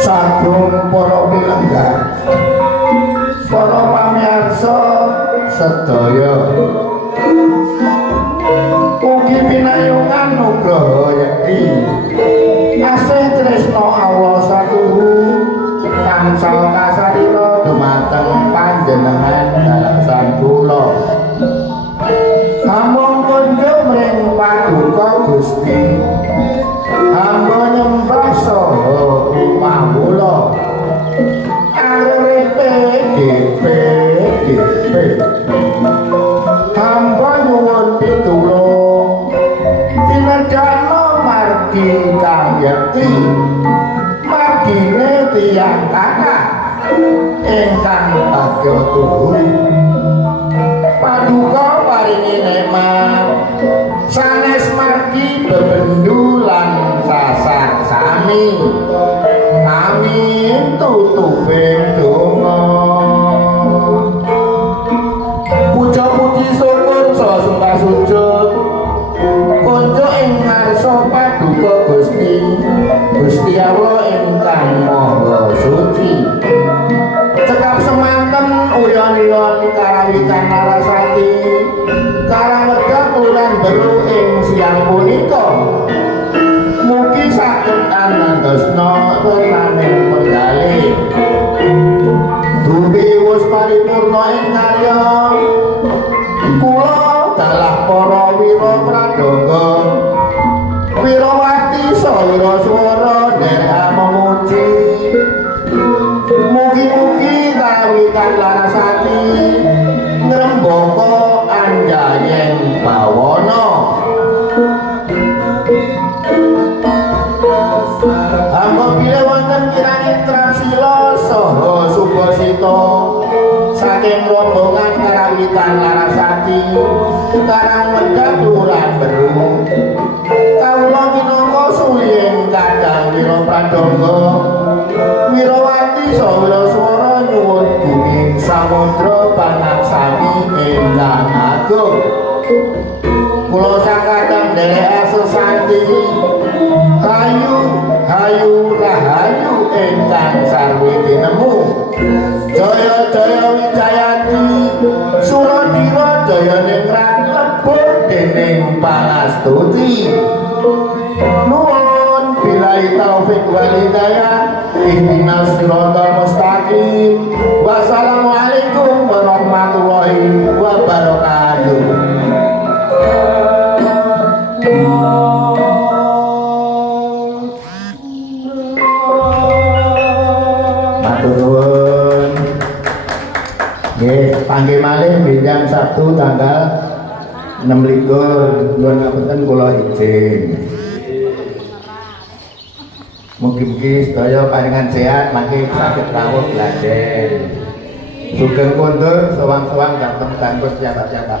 Sampun para pilenggan, para pamirsa sedaya, ugi pinayungan nugraha yakti asih tresna Allah satuhu tansah kasarira dumateng panjenengan dalasan kula. Amung kunjuk mring paduka Gusti, hamba nyembah saha pamula arepe DP hamba nyuwun pitulung tinadana margi kang yakti margine tiyang kathah ingkang bagya tuhu paduka paringi nikmat sanes margi bebendu lan sasar sami. Amin tutuping donga. Puja puji syukur saha sembah sujud kunjuk ing ngarsa paduka Gusti Allah ingkang maha suci. Cekap semanten uyon-uyon karawitan Larasati Karang Wedha Kelurahan Beru ing siang punika mugi saged anandosna renaning penggalih dupi wus paripurna ing karya kula dalah para wira pradonga wirawati saha wiraswara nderek memuji mugi-mugi karawitan Larasati ngrembaka anjayeng bawana. Apabila wonten kiranging Trapsila saha Subasita saking rombongan karawitan Larasati Karang Wedha Kelurahan Beru, kawula minangka suliying kadang wira pradonga wirawati saha wiraswara nyuwun bumi samudra panaksami ingkang agung. Kula sakadang nderek sesanti hayu rahayu ingkang sarwi tinemu jaya-jaya wijayati suradira jaya ningrat lebur dening pangastuti. Nuwun billahi taufik wal hidayah ihdinas siratal mustaqim. Wassalamualaikum warahmatullahi wabarakatuh. Panggih malih benjang Sabtu tanggal 26 nuwun ngapunten kula izin. Mugi-mugi sedaya paringan sehat mangke saged rawuh glajen. Sugeng kondur sewang-sewang dateng tanpa siapa-siapa.